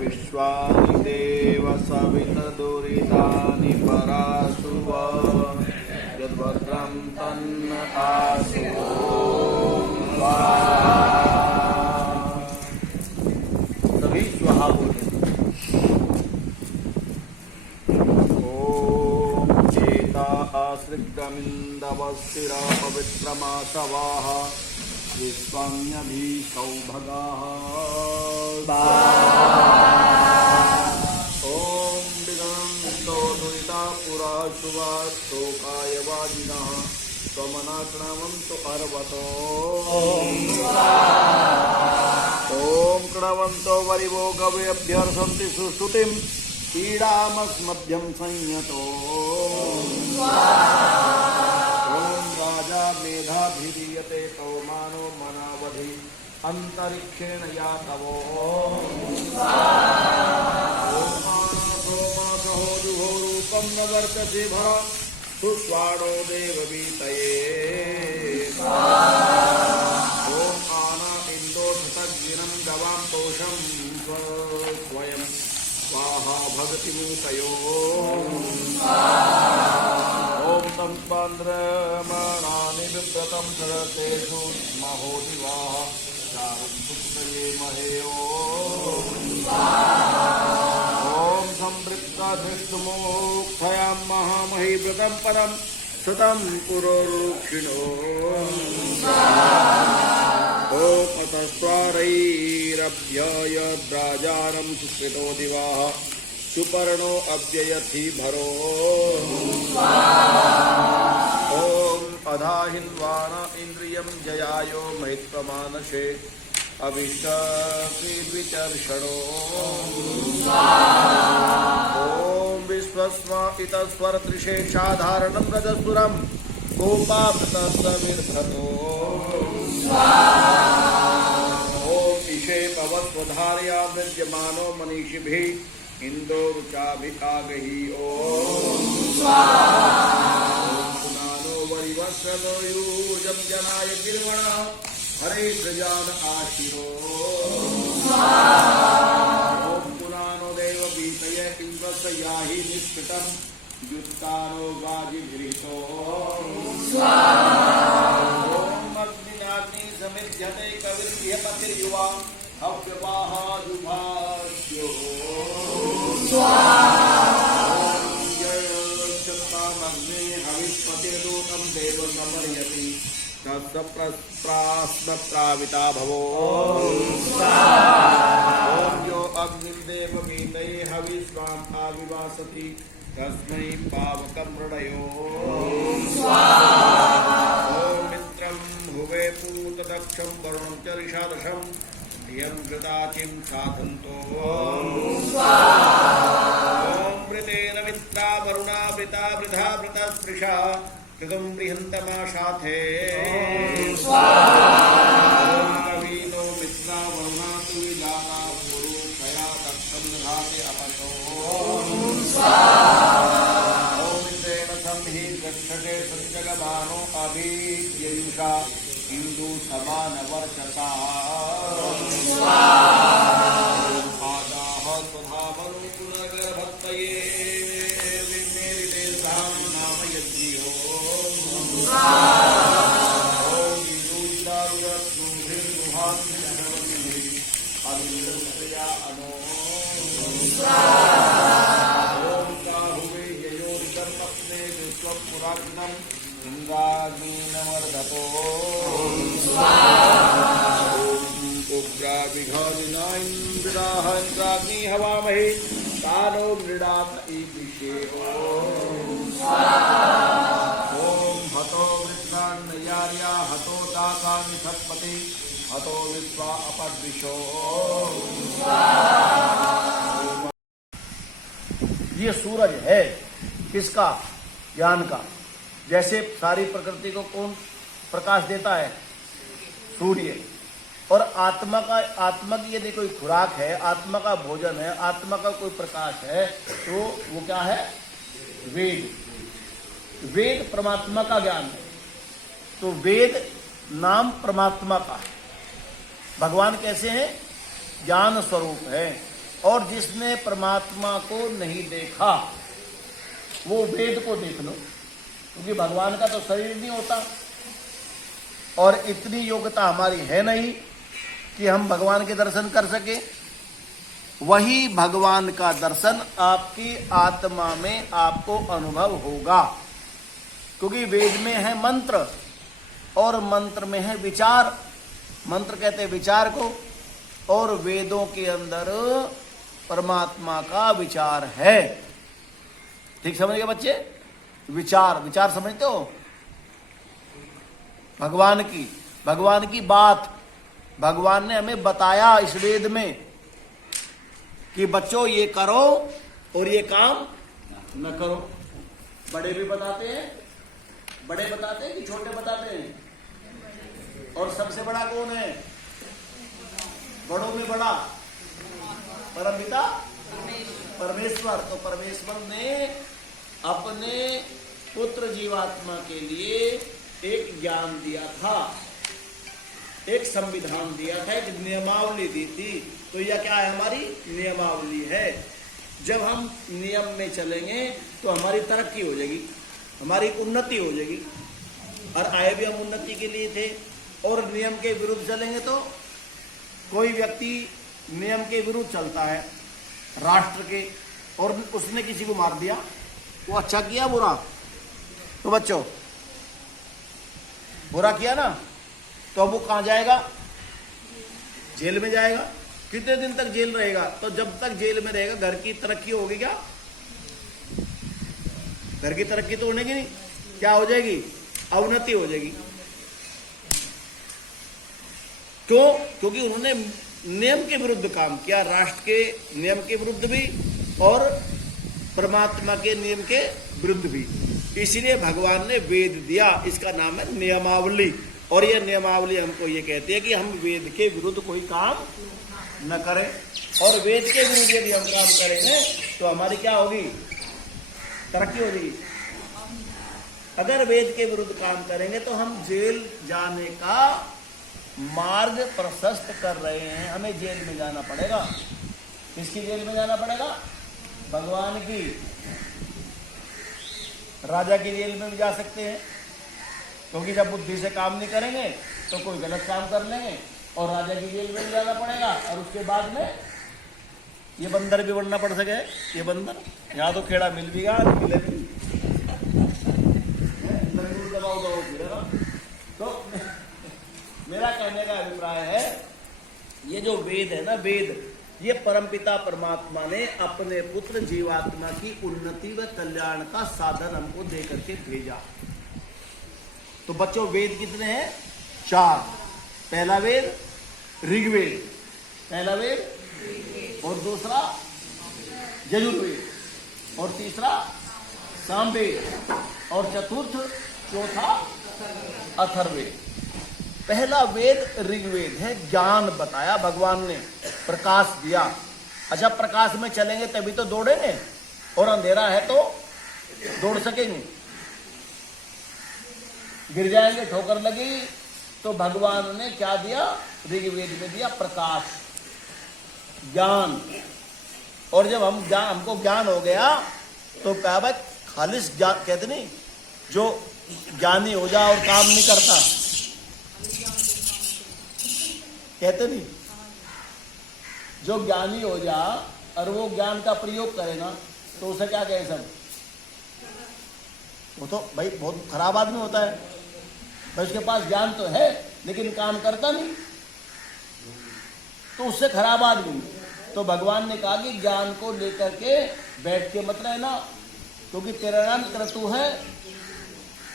विश्वानि देव सवितदुरितानि पराशुव यद्भद्रं तन्नतासु सभी स्वाहा बोले। ओम चेता आश्रितमिन्दवस्तिरा पवित्रमासवाः विश्वान्यभीषौ भगाः ओम विगणन्तो दुरिता पुरा शुभा शोकाय वाजिनः स्वमनाक्रणवन्तु अर्वतो ओम क्रणवन्तो वरिवो गवे अभ्यर्सन्ति सुस्तुतिं पीडामस्मभ्यं संयतो मेधाभिधीयते कौमानो मनावधि अंतरिक्षेण यातवो सोमासहो जुहो रूपं न वर्तते भर सुस्वाणो देववीतये ओम आना इंदो धृतज्ञिनं गवां तोषं स्वयं स्वाहा भगति मूकयो ओम तंपान्द्रमणानि विव्रतं सरतेषु महोदिवाः चारुं सुप्तये महे ओम संवृत्ताधृष्टमोक्षयां महामहीव्रतं परं सतं पुरोरुक्षिणो ओम अतस्वारैरभ्ययद्राजानं सुकृतो दिवाः सुपर्णो अव्ययथि भरो ओम अधाहिन्वान इंद्रियं जयायो महित्वमानशे अभिष्टविचर्षणो ओम विश्वस्मा इतस्वर त्रिशेषाधारणं रजस्पुरं गोपामृतस्विर्धतो ओम इषे पवस्वधारया विद्यमानो मनीषिभिः इंदो रुचाभिकागहि ओम पुनानो वरिवस्नो यूजं जनाय गिर्वण हरे प्रजान आशिरो ओम पुनानो देव बीतय किंवस याहि निष्कृतं युक्तारो वाजिघृतो ओम अग्निनाग्नि समिध्यते कविर्यपतिर्युवा हव्यवाहाजुभाष्यो ओम हविष्पतिर्दूतं देवं समर्यति तत्सप्रास्मत्राविता भवो ओम यो अग्निं देववीतये हविष्वाम् आविवासति तस्मै पावकं मृडयो ओम मित्रं हुवे पूतदक्षं वरुणं च ऋषादशं धियं कृताचिं साधन्तो ओम मृतेन मित्रा वरुणा वृता वृथा वृतस्पृशा कृतं बृहन्तमाशाथे ओम कवीनो मित्रा वरुणा तु विजाता पुरुषया दक्षं दधाते अपयो ओम इन्द्रेण संहि गच्छते सत्यगमानो अभिययुषा इंदु समानवर्चसा इंद्राग्निनमर्दतो उग्रा विघानिना इंद्राः इंद्राग्नि हवामहे तानो मृडात ईदिशे ओम हतो वृत्रान्नयार्या हतो ताकानि सत्पति हतो विश्वा अपद्विषो। ये सूरज है किसका? ज्ञान का। जैसे सारी प्रकृति को कौन प्रकाश देता है? सूर्य। और आत्मा की यदि कोई खुराक है, आत्मा का भोजन है, आत्मा का कोई प्रकाश है, तो वो क्या है? वेद। वेद परमात्मा का ज्ञान है। तो वेद नाम परमात्मा का है। भगवान कैसे हैं? ज्ञान स्वरूप है। और जिसने परमात्मा को नहीं देखा वो वेद को देख लो, क्योंकि भगवान का तो शरीर नहीं होता और इतनी योग्यता हमारी है नहीं कि हम भगवान के दर्शन कर सके। वही भगवान का दर्शन आपकी आत्मा में आपको अनुभव होगा, क्योंकि वेद में है मंत्र और मंत्र में है विचार। मंत्र कहते हैं विचार को, और वेदों के अंदर परमात्मा का विचार है। ठीक समझ गए बच्चे? विचार, विचार समझते हो? भगवान की बात भगवान ने हमें बताया इस वेद में कि बच्चों ये करो और ये काम न करो। बड़े भी बताते हैं, बड़े बताते हैं कि छोटे बताते हैं? और सबसे बड़ा कौन है? बड़ों में बड़ा परमपिता परमेश्वर। तो परमेश्वर ने अपने पुत्र जीवात्मा के लिए एक ज्ञान दिया था, एक संविधान दिया था, एक नियमावली दी थी। तो यह क्या है? हमारी नियमावली है। जब हम नियम में चलेंगे तो हमारी तरक्की हो जाएगी, हमारी उन्नति हो जाएगी। और आए भी हम उन्नति के लिए थे। और नियम के विरुद्ध चलेंगे तो कोई व्यक्ति नियम के विरुद्ध चलता है राष्ट्र के, और उसने किसी को मार दिया, वो अच्छा किया बुरा? तो बच्चों बुरा किया ना, तो अब वो कहां जाएगा? जेल में जाएगा। कितने दिन तक जेल रहेगा? तो जब तक जेल में रहेगा घर की तरक्की होगी क्या? घर की तरक्की तो होगी नहीं। क्या हो जाएगी? अवनति हो जाएगी। क्यों? क्योंकि उन्होंने नियम के विरुद्ध काम किया, राष्ट्र के नियम के विरुद्ध भी और परमात्मा के नियम के विरुद्ध भी। इसीलिए भगवान ने वेद दिया, इसका नाम है नियमावली। और यह नियमावली हमको ये कहती है कि हम वेद के विरुद्ध कोई काम न करें। और वेद के विरुद्ध यदि हम काम करेंगे तो हमारी क्या होगी? तरक्की होगी। अगर वेद के विरुद्ध काम करेंगे तो हम जेल जाने का मार्ग प्रशस्त कर रहे हैं। हमें जेल में जाना पड़ेगा। किसकी जेल में जाना पड़ेगा? भगवान की। राजा की जेल में भी जा सकते हैं, क्योंकि जब बुद्धि से काम नहीं करेंगे तो कोई गलत काम कर लेंगे, और राजा की जेल में भी जाना पड़ेगा। और उसके बाद में ये बंदर भी बनना पड़ सके। ये बंदर यहाँ तो खेड़ा मिल भी गया, मिले भी तो मेरा कहने का अभिप्राय है, ये जो वेद है ना, वेद ये परमपिता परमात्मा ने अपने पुत्र जीवात्मा की उन्नति व कल्याण का साधन हमको दे करके भेजा। तो बच्चों वेद कितने हैं? 4। पहला वेद ऋग्वेद, पहला वेद, और दूसरा यजुर्वेद, और तीसरा सामवेद, और चौथा अथर्ववेद। पहला वेद ऋग्वेद है, ज्ञान बताया भगवान ने, प्रकाश दिया। अच्छा, प्रकाश में चलेंगे तभी तो दौड़ेंगे, और अंधेरा है तो दौड़ सकेंगे? गिर जाएंगे, ठोकर लगेगी। तो भगवान ने क्या दिया? ऋग्वेद में दिया प्रकाश, ज्ञान। और जब हमको ज्ञान हो गया तो क्या भाई? खालिस ज्ञान कहते नहीं, जो ज्ञानी हो जा और काम नहीं करता, कहते नहीं, जो ज्ञानी हो जा और वो ज्ञान का प्रयोग करेगा तो उसे क्या कहे सब? वो तो भाई बहुत खराब आदमी होता है। भाई उसके पास ज्ञान तो है लेकिन काम करता नहीं, तो उससे खराब आदमी। तो भगवान ने कहा कि ज्ञान को लेकर के बैठ के मत रहना, क्योंकि तेरा नाम क्रतु है।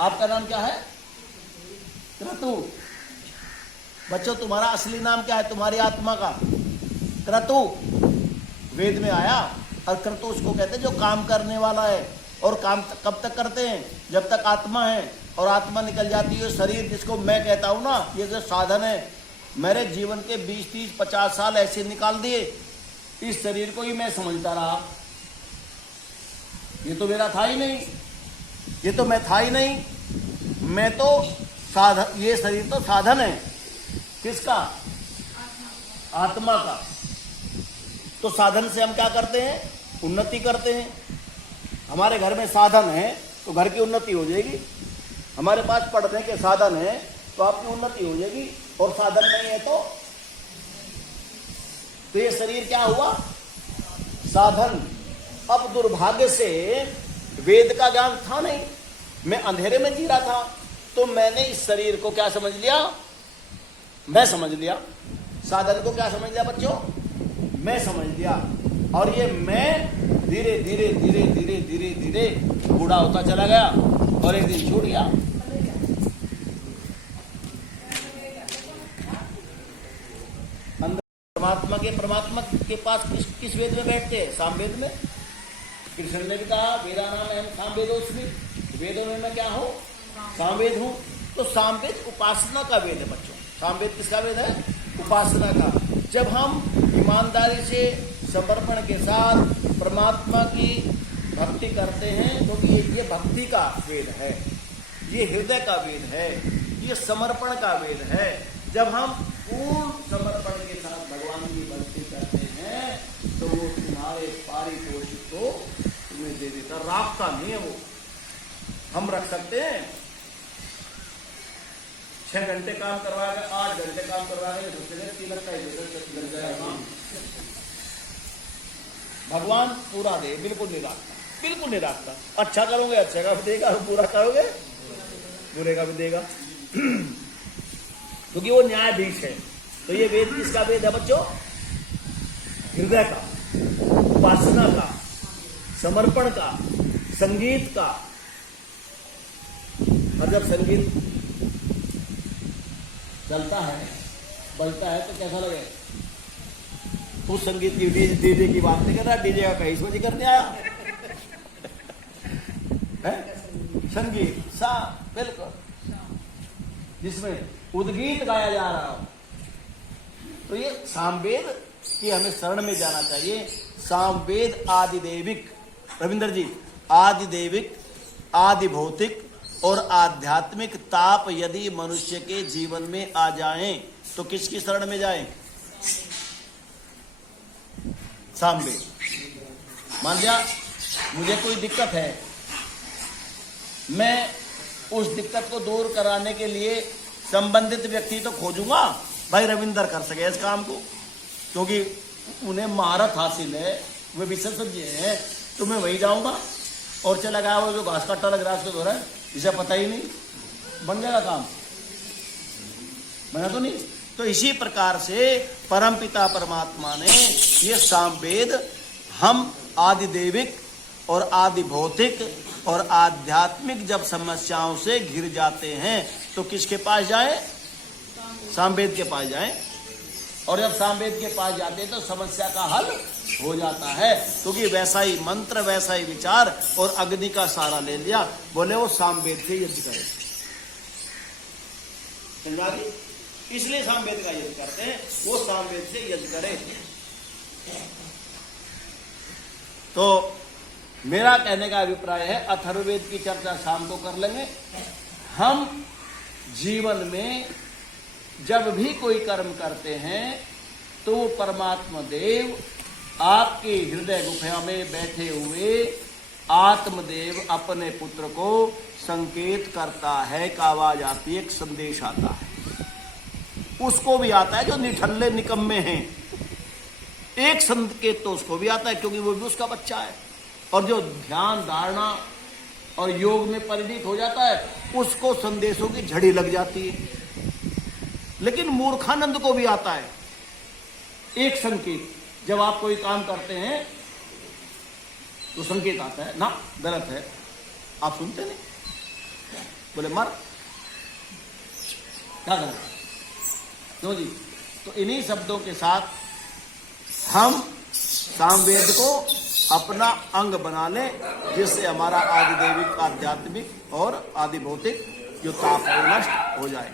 आपका नाम क्या है? क्रतु। बच्चों तुम्हारा असली नाम क्या है? तुम्हारी आत्मा का क्रतु वेद में आया। और क्रतु उसको कहते हैं जो काम करने वाला है। और काम कब तक करते हैं? जब तक आत्मा है। और आत्मा निकल जाती है शरीर, जिसको मैं कहता हूं ना, ये जो साधन है, मेरे जीवन के 20, 30, 50 साल ऐसे निकाल दिए, इस शरीर को ही मैं समझता रहा, ये तो मेरा था ही नहीं, ये तो मैं था ही नहीं, मैं तो साधन, ये शरीर तो साधन है। किसका? आत्मा का। तो साधन से हम क्या करते हैं? उन्नति करते हैं। हमारे घर में साधन है तो घर की उन्नति हो जाएगी। हमारे पास पढ़ने के साधन है तो आपकी उन्नति हो जाएगी, और साधन नहीं है तो ये शरीर क्या हुआ? साधन। अब दुर्भाग्य से वेद का ज्ञान था नहीं, मैं अंधेरे में जी रहा था, तो मैंने इस शरीर को क्या समझ लिया? मैं समझ लिया। साधन को क्या समझ लिया बच्चों? मैं समझ लिया। और ये मैं धीरे धीरे धीरे धीरे धीरे धीरे बूढ़ा होता चला गया और एक दिन छूट गया। परमात्मा के पास किस वेद में बैठते हैं? सामवेद में। कृष्ण ने भी कहा वेदा नाम है सामवेदोस्मि, वेदों में मैं क्या हूँ? सामवेद हूँ। तो सामवेद उपासना का वेद है बच्चों। सामवेद किसका वेद है? उपासना का। जब हम ईमानदारी से समर्पण के साथ परमात्मा की भक्ति करते हैं तो ये भक्ति का वेद है, ये हृदय का वेद है, ये समर्पण का वेद है। जब हम पूर्ण समर्पण के साथ भगवान की भक्ति करते हैं तो वो तुम्हारे पारितोषिक को तुम्हें दे देता। रास्ता नहीं है वो, हम रख सकते हैं। 6 घंटे काम करवा के 8 घंटे काम करवा के भगवान पूरा दे, बिल्कुल नहीं रखता, बिल्कुल नहीं रखता। अच्छा करोगे अच्छा का भी देगा, पूरा करोगे बुरे का भी देगा, क्योंकि वो न्यायाधीश है। तो ये वेद किसका वेद है बच्चों? हृदय का, उपासना का, समर्पण का, संगीत का। और जब संगीत चलता है, बजता है तो कैसा लगे? उस संगीत की डीजे की बात नहीं कर रहा, डीजे का कहीं सोच करने आया है? संगीत सा बिल्कुल, जिसमें उद्गीत गाया जा रहा हो। तो ये सामवेद की हमें शरण में जाना चाहिए। सामवेद आदिदेविक, रविंद्र जी, आदिदेविक, आदि भौतिक और आध्यात्मिक ताप यदि मनुष्य के जीवन में आ जाएं तो किसकी शरण में जाएं? सामवेद। मान लिया मुझे कोई दिक्कत है, मैं उस दिक्कत को दूर कराने के लिए संबंधित व्यक्ति तो खोजूंगा, भाई रविंदर कर सके इस काम को, क्योंकि उन्हें महारत हासिल है, वे विशेषज्ञ हैं, तो मैं वही जाऊंगा। और चला गया वो जो घास काटता लग रहा है उसको, है इसे पता ही नहीं, बन जाएगा काम, बना तो नहीं। तो इसी प्रकार से परमपिता परमात्मा ने ये सामवेद हम आदिदेविक और आदि भौतिक और आध्यात्मिक जब समस्याओं से घिर जाते हैं तो किसके पास जाएं? सामवेद के पास जाएं। और जब सामवेद के पास जाते हैं तो समस्या का हल हो जाता है, क्योंकि वैसा ही मंत्र, वैसा ही विचार, और अग्नि का सहारा ले लिया। बोले वो सामवेद से यज्ञ करे, समझा दी? इसलिए सामवेद का यज्ञ करते हैं, वो सामवेद से यज्ञ करे। तो मेरा कहने का अभिप्राय है, अथर्ववेद की चर्चा शाम को कर लेंगे। हम जीवन में जब भी कोई कर्म करते हैं तो वो परमात्मा देव आपके हृदय गुफा में बैठे हुए आत्मदेव अपने पुत्र को संकेत करता है, का आवाज आती है, एक संदेश आता है। उसको भी आता है जो निठल्ले निकम्मे हैं, एक संकेत तो उसको भी आता है, क्योंकि वो भी उसका बच्चा है। और जो ध्यान, धारणा और योग में परिणित हो जाता है, उसको संदेशों की झड़ी लग जाती है। लेकिन मूर्खानंद को भी आता है एक संकेत। जब आप कोई काम करते हैं तो संकेत आता है, ना गलत है, आप सुनते नहीं, बोले मर, क्या गलत है, क्यों जी? तो इन्हीं शब्दों के साथ हम सामवेद को अपना अंग बना लें, जिससे हमारा आदिदेविक, आध्यात्मिक और आदि भौतिक जो ताप है नष्ट हो जाए।